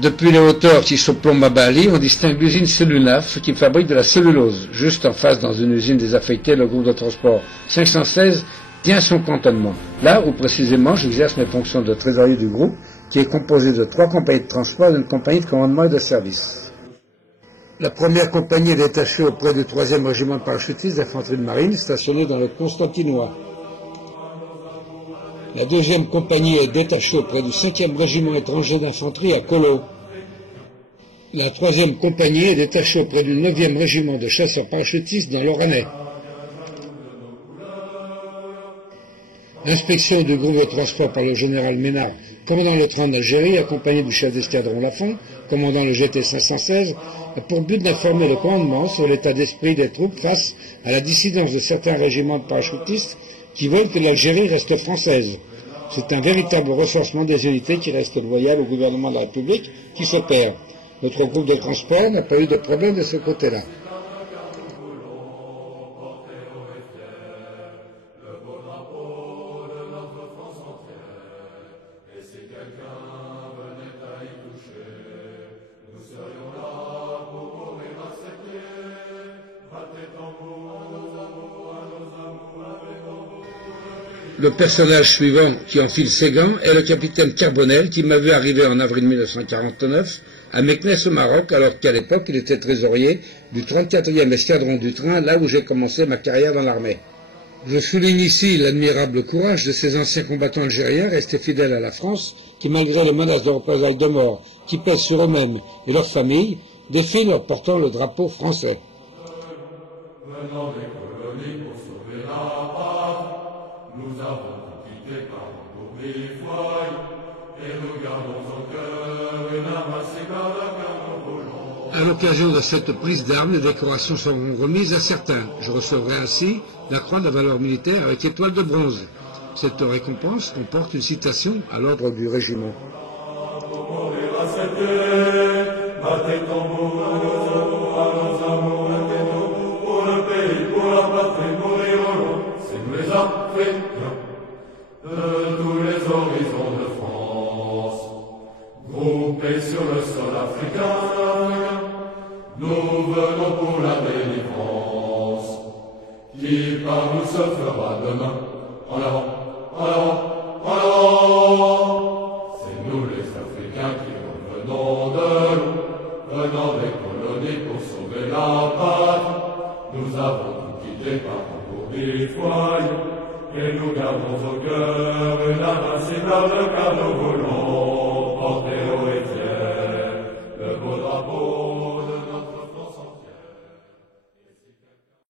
Depuis les hauteurs qui surplombent à Bali, on distingue l'usine Cellunaf qui fabrique de la cellulose. Juste en face, dans une usine désaffectée, le groupe de transport 516 tient son cantonnement. Là où précisément j'exerce mes fonctions de trésorier du groupe, qui est composé de 3 compagnies de transport et d'une compagnie de commandement et de service. La première compagnie est détachée auprès du 3e régiment de parachutistes d'infanterie de marine, stationné dans le Constantinois. La 2e compagnie est détachée auprès du 5e régiment étranger d'infanterie à Colo. La 3e compagnie est détachée auprès du 9e régiment de chasseurs parachutistes dans l'Oranais. L'inspection du groupe de transport par le général Ménard, commandant le train d'Algérie, accompagné du chef d'escadron Lafont, commandant le GT 516, a pour but d'informer le commandement sur l'état d'esprit des troupes face à la dissidence de certains régiments de parachutistes qui veulent que l'Algérie reste française. C'est un véritable recensement des unités qui restent loyales au gouvernement de la République qui s'opère. Notre groupe de transport n'a pas eu de problème de ce côté-là. Le personnage suivant qui enfile ses gants est le capitaine Carbonel qui m'a vu arriver en avril 1949 à Meknès au Maroc, alors qu'à l'époque il était trésorier du 34e escadron du train, là où j'ai commencé ma carrière dans l'armée. Je souligne ici l'admirable courage de ces anciens combattants algériens restés fidèles à la France, qui malgré les menaces de représailles de mort qui pèsent sur eux-mêmes et leurs familles, défilent en portant le drapeau français. Nous avons tout quitté par pour Bifouaille, et nous gardons au cœur une âme assez garde car nous voulons. À l'occasion de cette prise d'armes, les décorations seront remises à certains. Je recevrai ainsi la croix de valeur militaire avec étoile de bronze. Cette récompense comporte une citation à l'ordre du régiment. Pour mourir à cette guerre, battez tambour à nos amours, battez tambour pour le pays, pour la patrie, mourir au long. C'est nous les Africains de tous les horizons de France, groupés sur le sol africain, nous venons pour la délivrance, qui par nous se fera demain. En avant, en avant, en avant. C'est nous les Africains qui revenons de l'eau, venant des colonies pour sauver la patrie. Nous avons tout quitté par pour Bifouaille, et nous gardons au cœur une invincible car nous voulons.